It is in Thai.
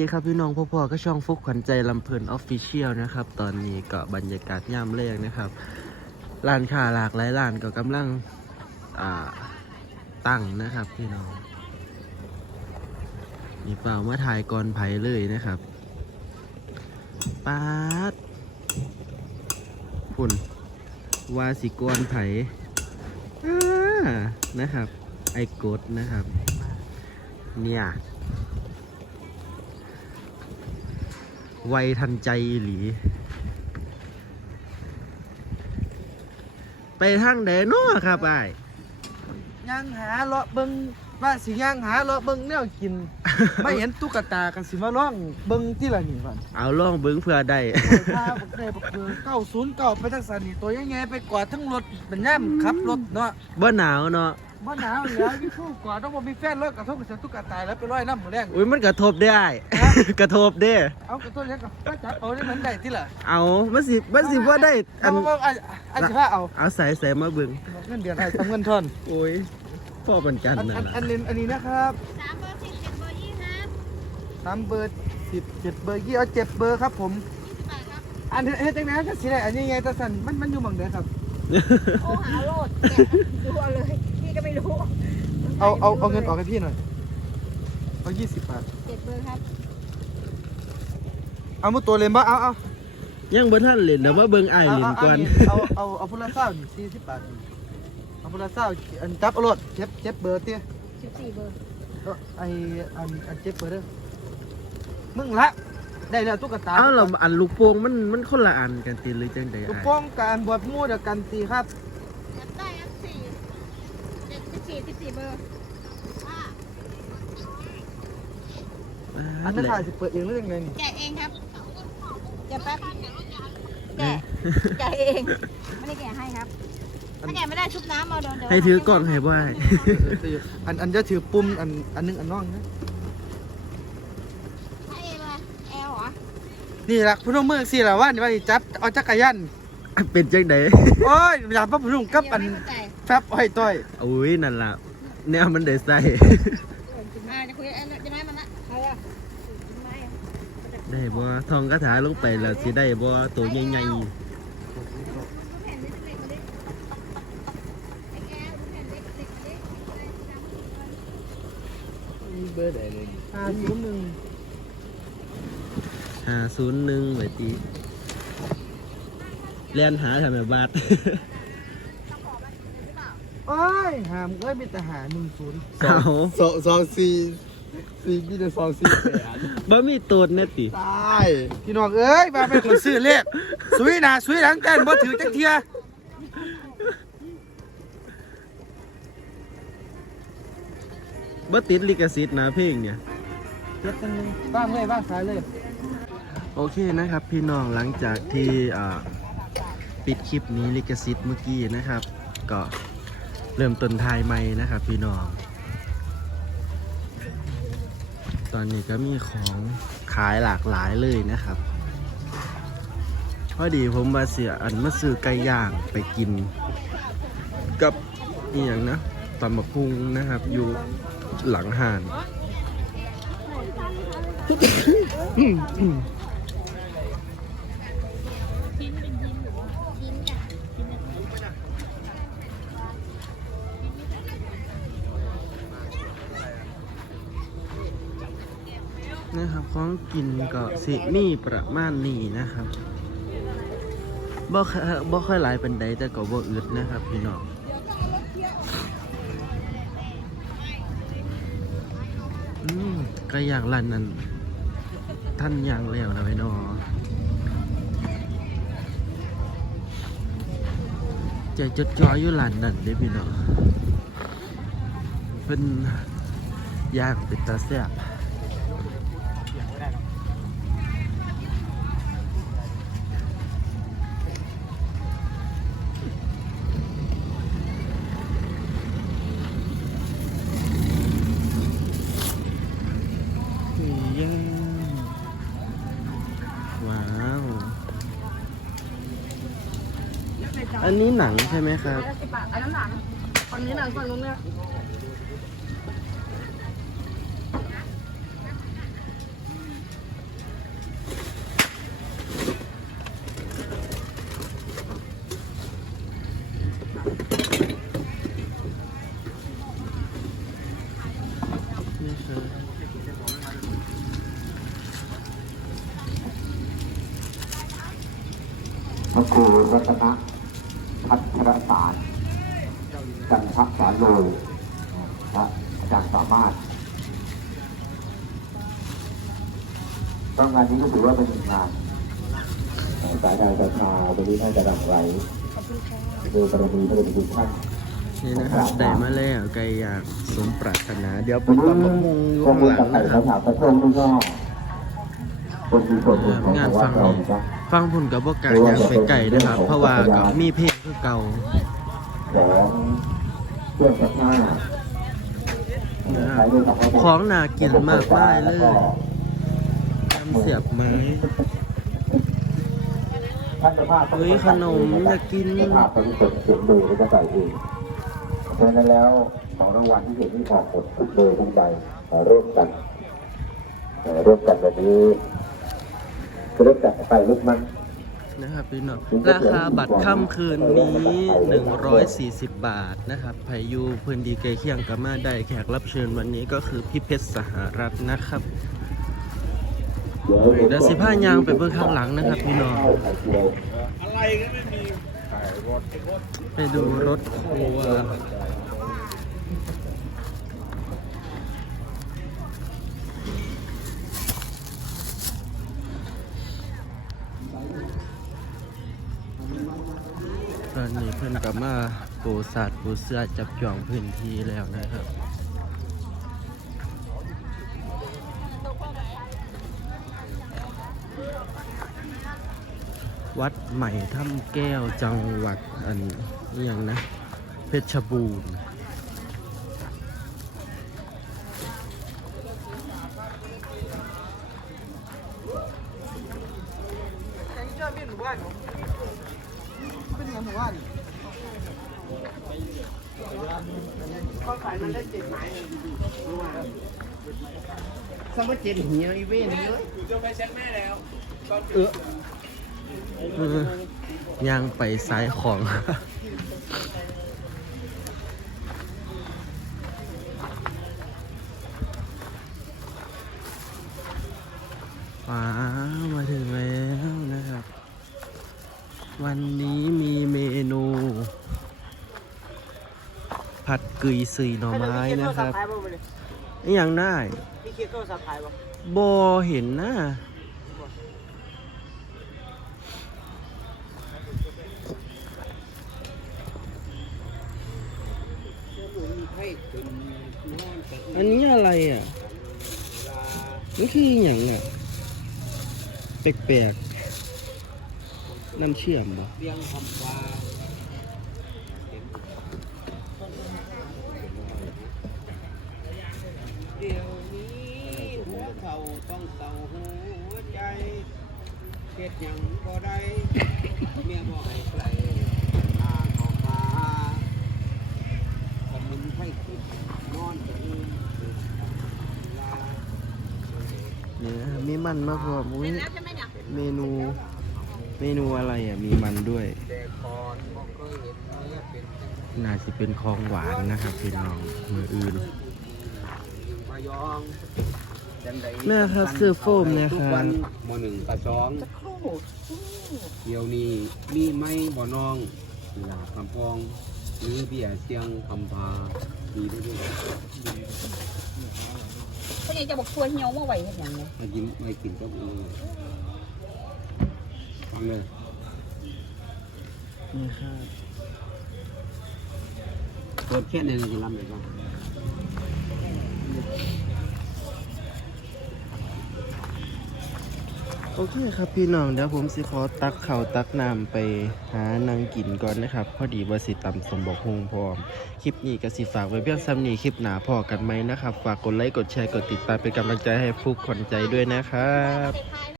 สวัสดีครับพี่น้องพ่อพ่อก็ช่องฟุกขวัญใจลำเพลินออฟฟิเชียลนะครับ ตอนนี้ก็บรรยากาศย่ำแรงนะครับร้านค้าหลากหลายร้านก็กำลังตั้งนะครับพี่น้อง มีเปล่ามาถ่ายก่อนไผเลยนะครับป๊าดพุ่นวาสิกรไผ่นะครับ ไอ้กดนะครับ เนี่ย ไวทันใจอีหลี ไปทางไหนเนาะครับไอ้าย ย่างหาเลาะเบิงว่าสิย่างหาเลาะเบิงแนวกิน ไม่เห็นตุ๊กตากันสิมาร้องเบิงที่ละนี่วันเอาล่องเบิ้งเพื่อได้ พาบักได้บักเบือเก้าศูนย์เก้าไปทางสถานีตัวยังไงไปกวาดทั้งรถเป็นย่ำขับรถเนาะบ่หนาวเนาะ บ่หนาวแล้วมีผู้กวาดต้องบ่มีแฟนรถกระทบกับตุ๊กตาแล้วไปร้อยน้ำหมูแดงอุ้ยมันกระทบได้ กระทบเด้ เอากระทบยังกับป้าจับเอาได้เหมือนได้ที่ละเอามันสิมันสิว่าได้อัเอานเอาเอาอันสิพาเอาเอาใส่ใส่มาเบิ้งเงินเดือนให้ทำเงินทอนโอ้ยพ่อเป็นกันอันนะอันอันนี้อันนี้นะครับสามเบอร์สิบเจ็ดเบอร์ยี่ครับสามเบอร์สิบเจ็ดเบอร์ยี่เอาเจ็ดเบอร์ครับผมไปครับอันเฮ็ดจังได๋ก็สิได้อันนี้ไงตาสันมันมันอยู่หม่องใดครับโอ้หาโลดแกะดูเอาเลย พี่ก็ไม่รู้เอาเอาเอาเงินออกให้พี่หน่อย เอายี่สิบบาท เจ็ดเบอร์ครับเอามุดตัวเลยบ่เอาเอายังบ่ทันเล่นเดี๋ยวมาเบิ้งไอ้ายเอาเล่นเอาก่อนเอาเอาเอาพุละเศร้านี่สี่สิบบาทนี่เอาพุละเศร้าอันจับเอารถเจ็บเจ็บเบอร์เตี้ยสิบสี่เบอร์เอาไออันอันเจ็บเบอร์เด้อมึงละได้แล้วตุ๊กตาเอาเราอันลูกโป่งมันมันคนละอันกันติหรือจังใดลูกอ้ายโป้องกับอันบวชมู่เดียวกันตีครับจับได้ครับสี่เจ็ด สิบสี่สิบสี่เบอร์อ่าอันนั้นถ่ายสิเปิดเองหรือยังไงนี่แกะเองครับเดี๋ยวแป๊บแกะแกะเองไม่ได้แกะให้ครับถ้าแกะไม่ได้ชุบน้ำมาเดี๋ยวเดี๋ยวให้ถือกล่องให้บ่ายอันอันจะถือปุ่มอันอันหนึงอันน้องนะให้เองเลยแอลเหรอนี่ละพนมมือสิละว่านี่ว่าสิจับเอาจักรยานเป็นจังใดโอ้ยอยากพระพนุ่งกับอันเดี๋ยวไม่เข้าใจแฟบอ้อยต้อยอุ้ยนั่นล่ะ แนวมันได้ใส่ อ่าจะคุยอะไรจะไม่มันละใครอะไม่อะได้บ่ทองคาถาลงไปแล้วสิได้บ่ตัวใหญ่ดูแผ่นเล็กๆมาดิไอ้แก้วดูแผ่นเล็กๆมาดิๆเบอร์ใดเลยห้าศูนย์หนึ่ง501ไว้ติเลียนหาทำไมบาท โอ้ยหามเอ้ยมีแต่หาหนึ่งศูนย์เอาสองสองสี่สี่มีแต่สองสี่แปดบ่มีตูดแน่ติตายพี่น้องเอ้ยมาเป็นคนซื้อเลขสุยหนาสุยหลังกันบ่ถือจักเทียบ่ติดลิขสิทธิ์นะเพลงเนี่ย เจ็ดกันหนึ่งบ้างเลยบ้างขายเลย โอเคนะครับพี่น้องหลังจากที่อ่าปิดคลิปนี้ลิขสิทธิ์เมื่อกี้นะครับ ก็ เริ่มต้นทายใหม่นะครับพี่น้อง ตอนนี้ก็มีของขายหลากหลายเลยนะครับ พอดีผมมาเสียอันมาซื้อไก่ย่างไปกิน กับอีอย่างนะตำบักพุงนะครับ อยู่หลังห่าน นะครับของกินก็สิมีประมาณนี้นะครับบ่ค่อยบ่ค่อยหลายเป็นใดแต่ก็บ่อึดนะครับพี่น้องอืมก็อย่างร้านนั้นท่านยังแล้วนะพี่น้องใจจดจ่ออยู่ร้านนั้นเด้พี่น้องเป็นยางเป็นตาแซ่บันนี้หนังใช่ไหมครับสิอันนั้นหนังฝั่นี้หนังฝั่งนู้นเนี่ยพะครูรัตนะ พัฒรสารจันทสาโลและอาจารย์สามารถก็งานนี้ก็ถือว่าเป็นหนึ่งงานสายดาวจะชาวันนี้น่าจะดังไรโดยบารมีพระเดชคุณท่านนี่นะครับได้มาแล้วไก่ย่างสมปรารถนา เดี๋ยวไปวันนี้ตำบักมุงอยู่ข้อข้างมูลหลังจากไหนนะคครัรับบถามพระโชคนี่ก็เป็นมีส่วนหนึ่งของงานวัฟัดงเรานี่ครับ ฟังผุนกับบอกกล้าอยากไปไก่นะครับ เพราะว่าก็มีเพลงคือเก่าของเครื่องซักผ้าใช้ด้วยกับว่าของน่ากินมากมายเลยทำเสียบไม้ท่านจะภาพเฮ้ยขนมอยากกินภาพเป็นส่วนเขียนดูแล้วก็ใส่เองเพราะฉะนั้นแล้วของรางวัลที่เห็นที่ออกหมดทุกเบอร์ทุกใบขอร่วมกันเอ่อร่วมกันแบบนี้ จะเริ่มจากไปลุกมันนะครับพี่น้องราคาบัตรค่ำคืนนี้ 140 บาทนะครับไผอยูพื้นดีใกล้เคียงกับมาได้แขกรับเชิญวันนี้ก็คือพี่เพชรสหรัฐนะครับเดี๋ยวสิพายางไปเบิ่งข้างหลังนะครับพี่น้องไปดูรถครัวตอนนี้ เพื่อนกลับมาปูสาดปูเสื้อจับจองพื้นที่แล้วนะครับวัดใหม่ถ้ำแก้วจังหวัดอันนี้ย่างนะ เพชรบูรณ์เป็นยังหมู่บ้าน เขาขายมันได้เจ็ดไม้เลยสมมติเจ็ดหี่ยวอีเวนเลยเออย่างไปซ้ายของ ว้าวมาถึงแล้วนะครับ วันนี้มีเมนู ผัดกุยซีหน่อไม้นะครับนี่ยังได้พี่คิดก็สะพายบ่บอเห็นนะอันนี้อะไรอะนี่คืออย่างอะแปลกๆน้ำเชื่อมบ่ เบียงคำว่า เดี๋ยวนี้หัว เต้องเศร้าหัวใจเฮ็ดยังบ่ได้เมียบ่ให้ไกลตาขอฟ้าสมุนไพรคิดนอนจะอื่นลาเนี่ยมีมันมาพร้อมอุ้ยแล้วใช่ไหมเนี่ยเมนู เมนูอะไรอะ มีมันด้วย แต่ก่อนบ่เคยเห็นเมียเป็นจัง น่าจะเป็นของหวานนะครับพี่น้องมืออื่น มายอง จังใดแม่ครับซื้อโฟมเนยครับ ทุกวันมหนึ่งกับสองครู่เดี๋ยวนี้มีไหมบ่น้องกีฬาคำพองหรือเบียร์เสียงคำพาดีด้วยด้วยเขาอยากจะบอกทัวเหี่ยวมาไหวเห็นยังไงมากินมากินกับอูเอาเลยนี่ครับเปิดแค่ในจะรำเลยบ้าง โอเคครับพี่น้องเดี๋ยวผมสิขอตักเข่าตักน้ำไปหานางกินก่อนนะครับ พอดีว่าสิตำสมบกฮงพร้อม คลิปนี้ก็สิฝากไว้เพียงซ้ำนี้คลิปหนาพอกันไหมนะครับ ฝากกดไลค์กดแชร์กดติดตามเป็นกำลังใจให้ฟุกคนใจด้วยนะครับ